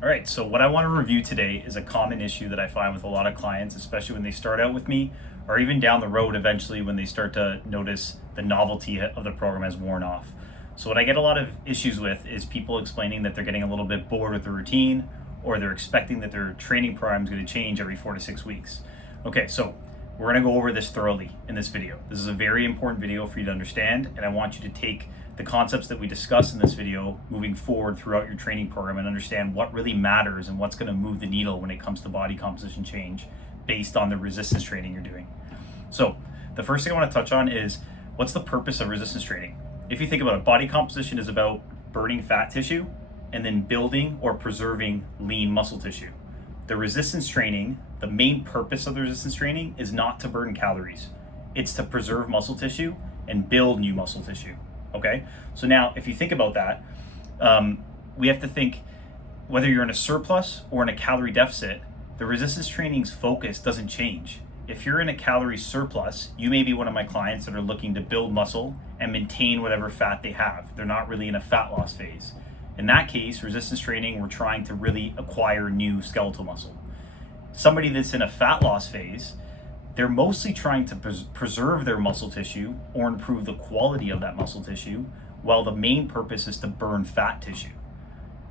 All right, so what I want to review today is a common issue that I find with a lot of clients, especially when they start out with me, or even down the road eventually when they start to notice the novelty of the program has worn off. So, what I get a lot of issues with is people explaining that they're getting a little bit bored with the routine, or they're expecting that their training program is going to change every 4 to 6 weeks. Okay, so we're going to go over this thoroughly in this video. This is a very important video for you to understand, and I want you to take the concepts that we discuss in this video moving forward throughout your training program and understand what really matters and what's going to move the needle when it comes to body composition change based on the resistance training you're doing. So the first thing I want to touch on is what's the purpose of resistance training? If you think about it, body composition is about burning fat tissue and then building or preserving lean muscle tissue. The resistance training, the main purpose of the resistance training is not to burn calories. It's to preserve muscle tissue and build new muscle tissue. Okay, so now if you think about that, we have to think whether you're in a surplus or in a calorie deficit, the resistance training's focus doesn't change. If you're in a calorie surplus, you may be one of my clients that are looking to build muscle and maintain whatever fat they have. They're not really in a fat loss phase. In that case, resistance training, we're trying to really acquire new skeletal muscle. Somebody that's in a fat loss phase, they're mostly trying to preserve their muscle tissue or improve the quality of that muscle tissue, while the main purpose is to burn fat tissue.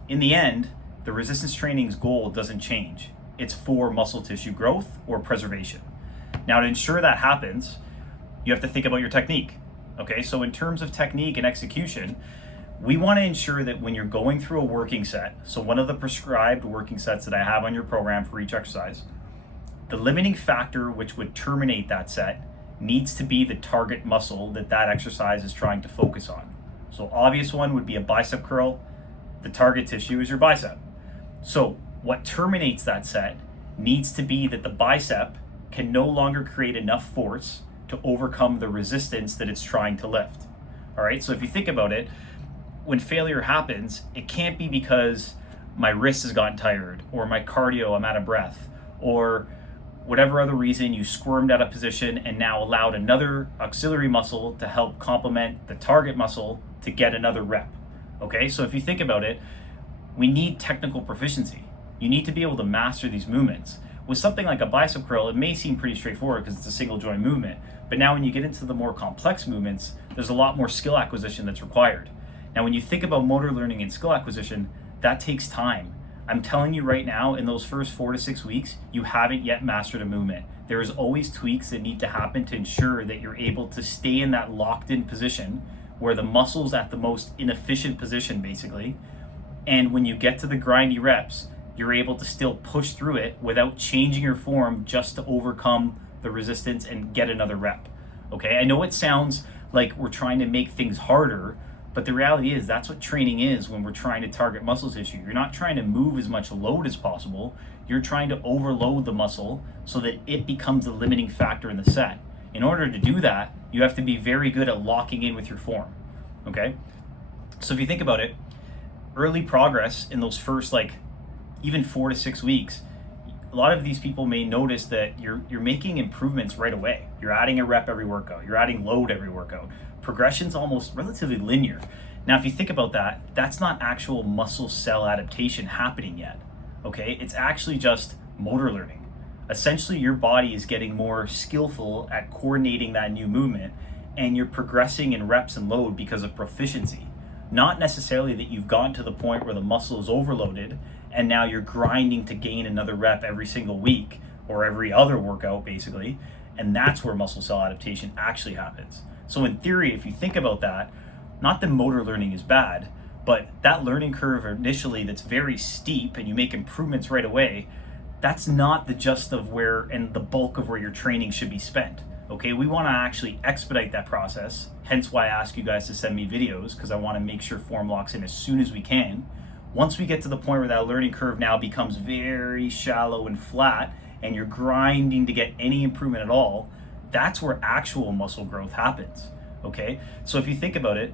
In the end, the resistance training's goal doesn't change. It's for muscle tissue growth or preservation. Now, to ensure that happens, you have to think about your technique. Okay, so in terms of technique and execution, we want to ensure that when you're going through a working set, so one of the prescribed working sets that I have on your program for each exercise, the limiting factor which would terminate that set needs to be the target muscle that that exercise is trying to focus on. So obvious one would be a bicep curl. The target tissue is your bicep. So what terminates that set needs to be that the bicep can no longer create enough force to overcome the resistance that it's trying to lift. All right, so if you think about it, when failure happens, it can't be because my wrist has gotten tired or my cardio, I'm out of breath, or whatever other reason you squirmed out of position and now allowed another auxiliary muscle to help complement the target muscle to get another rep. Okay, so if you think about it, we need technical proficiency. You need to be able to master these movements. With something like a bicep curl, it may seem pretty straightforward because it's a single joint movement, but now when you get into the more complex movements, there's a lot more skill acquisition that's required. Now, when you think about motor learning and skill acquisition, that takes time. I'm telling you right now, in those first 4 to 6 weeks, you haven't yet mastered a movement. There is always tweaks that need to happen to ensure that you're able to stay in that locked in position where the muscle's at the most inefficient position, basically. And when you get to the grindy reps, you're able to still push through it without changing your form just to overcome the resistance and get another rep. Okay, I know it sounds like we're trying to make things harder, but the reality is that's what training is when we're trying to target muscle tissue. You're not trying to move as much load as possible. You're trying to overload the muscle so that it becomes the limiting factor in the set. In order to do that, you have to be very good at locking in with your form, okay? So if you think about it, early progress in those first even 4 to 6 weeks, a lot of these people may notice that you're making improvements right away. You're adding a rep every workout. You're adding load every workout. Progression's almost relatively linear. Now, if you think about that, that's not actual muscle cell adaptation happening yet, okay? It's actually just motor learning. Essentially, your body is getting more skillful at coordinating that new movement, and you're progressing in reps and load because of proficiency. Not necessarily that you've gotten to the point where the muscle is overloaded and now you're grinding to gain another rep every single week or every other workout, basically, and that's where muscle cell adaptation actually happens. So in theory, if you think about that, not that motor learning is bad, but that learning curve initially that's very steep and you make improvements right away, that's not the gist of where and the bulk of where your training should be spent. Okay, we want to actually expedite that process, hence why I ask you guys to send me videos, because I want to make sure form locks in as soon as we can. Once we get to the point where that learning curve now becomes very shallow and flat and you're grinding to get any improvement at all, that's where actual muscle growth happens. Okay, so if you think about it,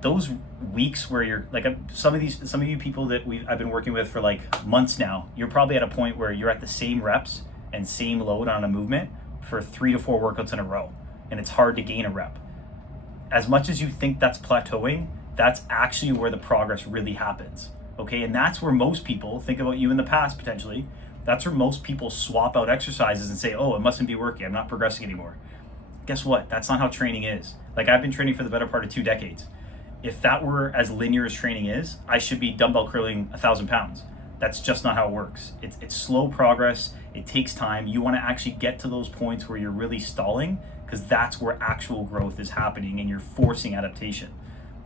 those weeks where you're like some of you people that I've been working with for months now, you're probably at a point where you're at the same reps and same load on a movement for 3 to 4 workouts in a row, and it's hard to gain a rep. As much as you think that's plateauing, that's actually where the progress really happens. Okay, and that's where most people, think about you in the past potentially, that's where most people swap out exercises and say, oh, it mustn't be working, I'm not progressing anymore. Guess what? That's not how training is. Like, I've been training for the better part of 2 decades. If that were as linear as training is, I should be dumbbell curling 1,000 pounds. That's just not how it works. It's slow progress. It takes time. You want to actually get to those points where you're really stalling, because that's where actual growth is happening and you're forcing adaptation.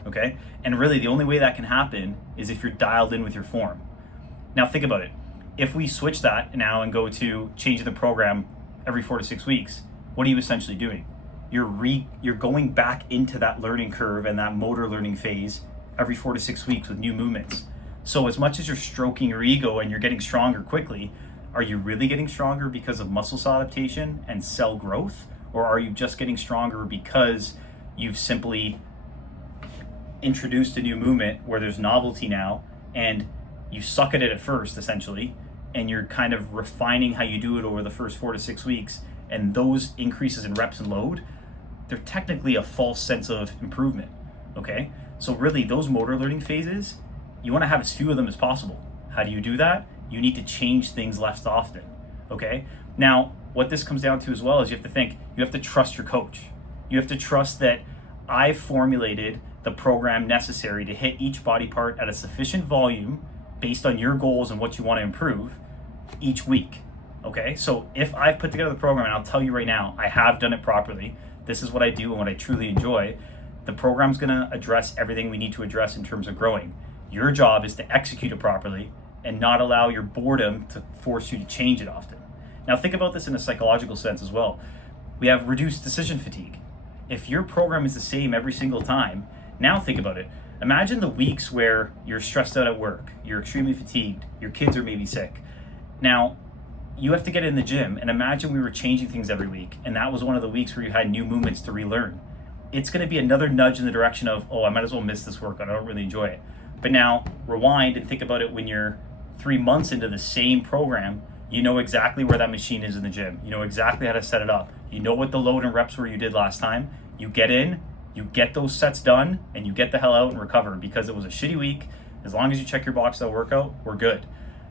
Okay? And really, the only way that can happen is if you're dialed in with your form. Now, think about it. If we switch that now and go to changing the program every 4 to 6 weeks, what are you essentially doing? You're going back into that learning curve and that motor learning phase every 4 to 6 weeks with new movements. So as much as you're stroking your ego and you're getting stronger quickly, are you really getting stronger because of muscle cell adaptation and cell growth? Or are you just getting stronger because you've simply introduced a new movement where there's novelty now and you suck at it at first, essentially, and you're kind of refining how you do it over the first 4 to 6 weeks, and those increases in reps and load, they're technically a false sense of improvement, okay? So really, those motor learning phases, you want to have as few of them as possible. How do you do that? You need to change things less often, okay? Now, what this comes down to as well is you have to trust your coach. You have to trust that I've formulated the program necessary to hit each body part at a sufficient volume based on your goals and what you want to improve each week, okay? So if I've put together the program, and I'll tell you right now, I have done it properly, this is what I do and what I truly enjoy, the program's gonna address everything we need to address in terms of growing. Your job is to execute it properly and not allow your boredom to force you to change it often. Now think about this in a psychological sense as well. We have reduced decision fatigue. If your program is the same every single time, now think about it. Imagine the weeks where you're stressed out at work, you're extremely fatigued, your kids are maybe sick. Now, you have to get in the gym, and imagine we were changing things every week, and that was one of the weeks where you had new movements to relearn. It's gonna be another nudge in the direction of, oh, I might as well miss this workout, I don't really enjoy it. But now, rewind and think about it when you're 3 months into the same program, you know exactly where that machine is in the gym. You know exactly how to set it up. You know what the load and reps were you did last time. You get in, you get those sets done, and you get the hell out and recover, because it was a shitty week. As long as you check your box that workout, we're good.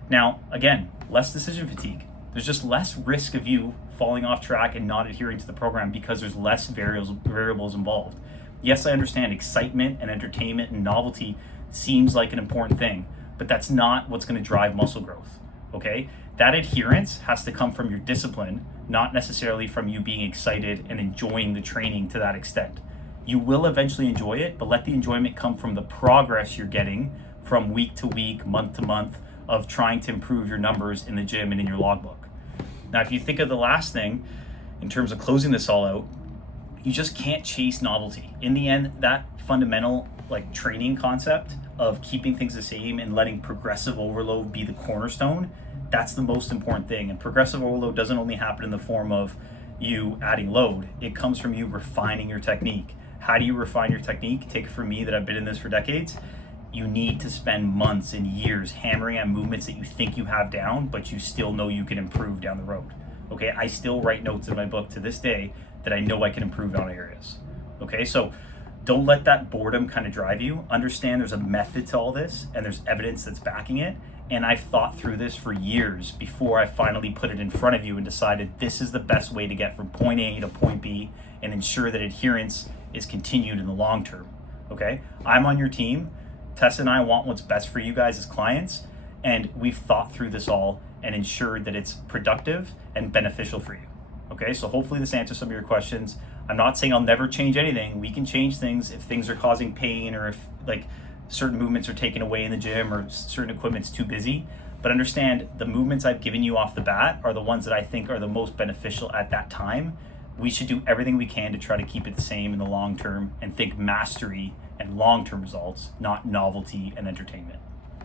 Now, again, less decision fatigue. There's just less risk of you falling off track and not adhering to the program because there's less variables involved. Yes, I understand excitement and entertainment and novelty seems like an important thing, but that's not what's going to drive muscle growth, okay? That adherence has to come from your discipline, not necessarily from you being excited and enjoying the training to that extent. You will eventually enjoy it, but let the enjoyment come from the progress you're getting from week to week, month to month, of trying to improve your numbers in the gym and in your logbook. Now, if you think of the last thing, in terms of closing this all out, you just can't chase novelty. In the end, that fundamental training concept of keeping things the same and letting progressive overload be the cornerstone, that's the most important thing. And progressive overload doesn't only happen in the form of you adding load, it comes from you refining your technique. How do you refine your technique? Take it from me that I've been in this for decades. You need to spend months and years hammering at movements that you think you have down, but you still know you can improve down the road. Okay, I still write notes in my book to this day that I know I can improve on areas. Okay, so don't let that boredom kind of drive you. Understand there's a method to all this and there's evidence that's backing it. And I've thought through this for years before I finally put it in front of you and decided this is the best way to get from point A to point B and ensure that adherence is continued in the long term. Okay, I'm on your team. Tessa and I want what's best for you guys as clients, and we've thought through this all and ensured that it's productive and beneficial for you. Okay, so hopefully this answers some of your questions. I'm not saying I'll never change anything. We can change things if things are causing pain or if certain movements are taken away in the gym or certain equipment's too busy. But understand the movements I've given you off the bat are the ones that I think are the most beneficial at that time. We should do everything we can to try to keep it the same in the long term and think mastery and long-term results, not novelty and entertainment.